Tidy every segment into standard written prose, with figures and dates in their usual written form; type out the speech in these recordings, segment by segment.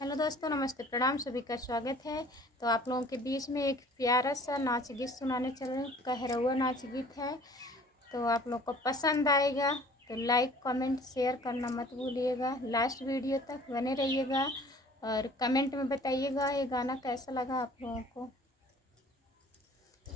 Hello दोस्तों, नमस्ते, प्रणाम, सभी का स्वागत है। तो आप लोगों के बीच में एक प्यारा सा नाच गीत सुनाने चल रहे हैं। कहरवा नाच गीत है, तो आप लोग को पसंद आएगा तो लाइक कमेंट शेयर करना मत भूलिएगा। लास्ट वीडियो तक बने रहिएगा और कमेंट में बताइएगा ये गाना कैसा लगा आप लोगों को।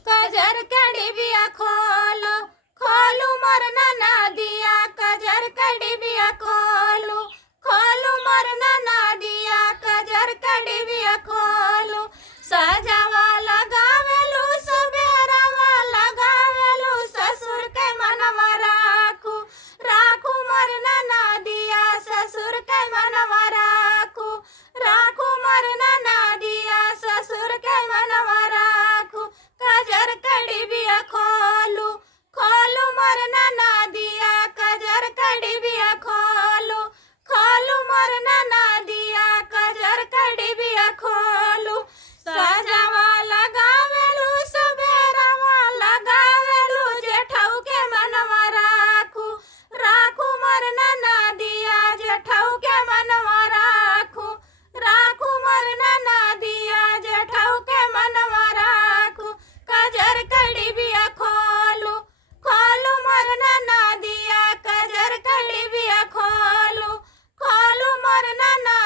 कजर का डिबिया खोलो खोलू मरना ना दिया, कजर का डिबिया खोलू खोलू मरना ना दिया, कजर का डिबिया खोलू सजावा लगावेलू सुबेरावा लगावेलू ससुर के मनवा राखू राखू मरना ना दिया, ससुर के मनवा राखू राखू मरना ना दिया, ससुर के मनवा राखू कजर का डिबिया खोलू खोलू मरना ना दिया, कजर का डिबिया खोलू खोलू मरना ना दिया, कजर का डिबिया खोलू सजावा लगावेलू सुबेरावा लगावेलू जेठऊ के मनवा राखू राखू मरना ना दिया, जेठऊ के मनवा राखू राखू मरना ना दिया, जेठऊ के मनवा राखू कजर का डिबिया खोलू खोलू मरना ना दिया, कजर का डिबिया खोलू खोलू मरना ना